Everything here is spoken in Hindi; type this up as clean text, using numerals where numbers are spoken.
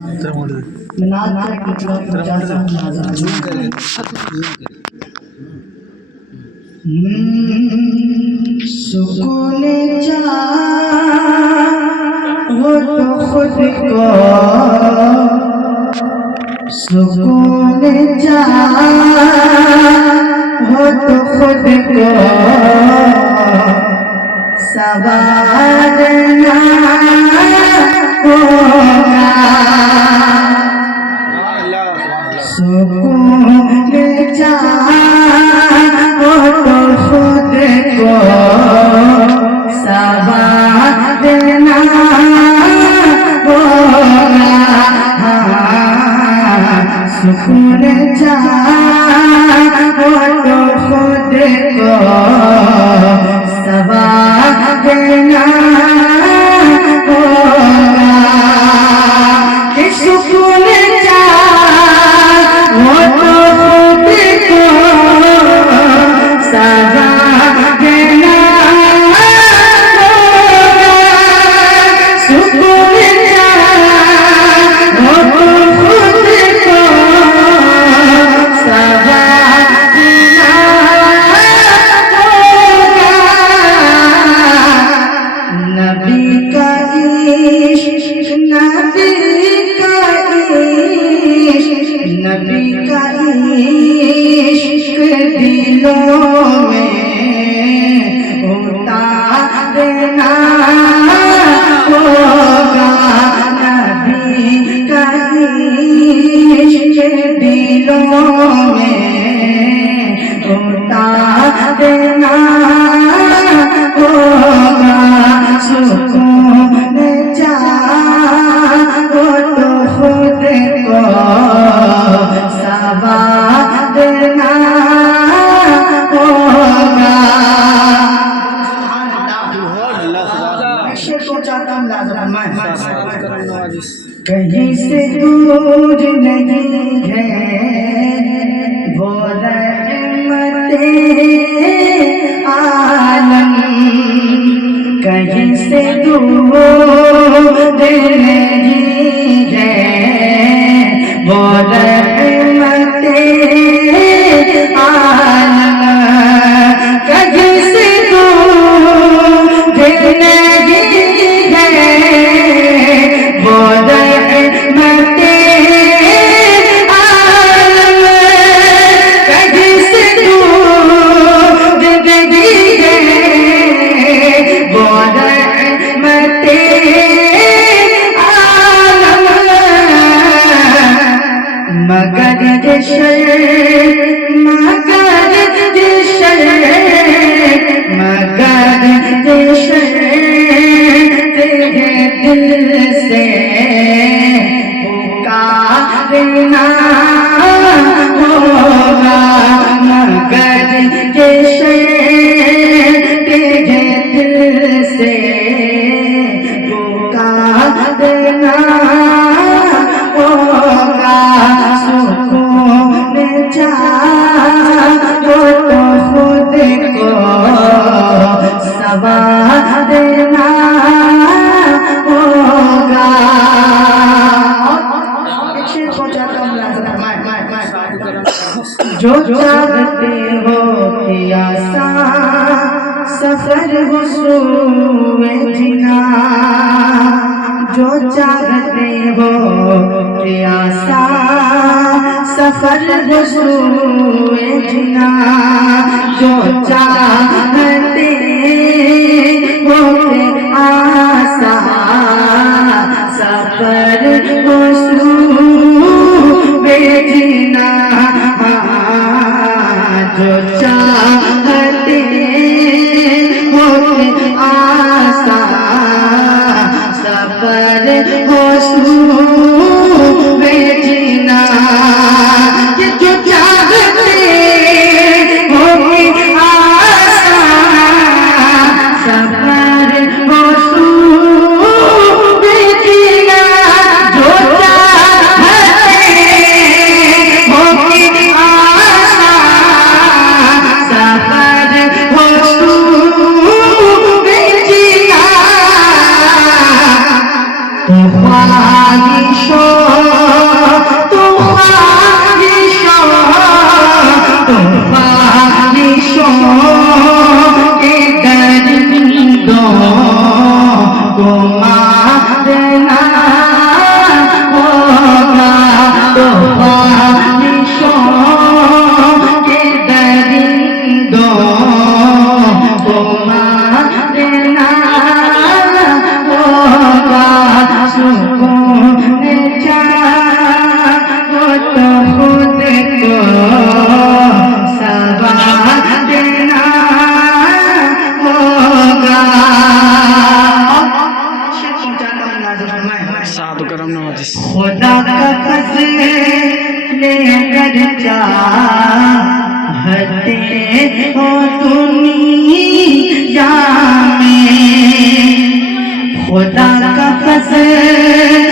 नाद का मतलब पचासा सुकून जा हो तो खुद को सुकून जा हो तो खुद को सवारना होगा सुकून जा हो तो खुद को सवारना होगा सुकून जा हो तो खुद को सवारना होगा कि सुकून जा हो तो खुद को सवारना होगा सुकून जा हो तो खुद को सवारना होगा नबी का इश्क नबी का इश्क नबी का इश्क दिलों में उतारना होगा नबी का इश्क दिलों में उतारना होगा सुकून जा हो तो खुद को सवारना होगा कहीं से दूर नहीं है वो रहमते आलम कहीं से दूर नहीं है वो रहमते आलम कहीं से दूर नहीं है वो रहमते आलम कहीं से दूर नहीं है वो रहमते आलम मगर मगर तेरे दिल से पुकारना होगा मगर तेरे दिल से पुकारना होगा सुकून जा हो तो खुद को सवारना होगा जो चाहते हो कि आसान सफर हो सूए जिना जो चाहते हो कि आसान सफर हो सूए जिना जो चाहते हो कि आसान सफर हो सूए जिना जो चाहते हो कि आसान सफर हो सूए जिना कि जो चाहते हो कि आसान सफर हो सूए जिना जो चाहते खुदा का फज़ल अगर चाहते हो दुनिया में, खुदा का फज़ल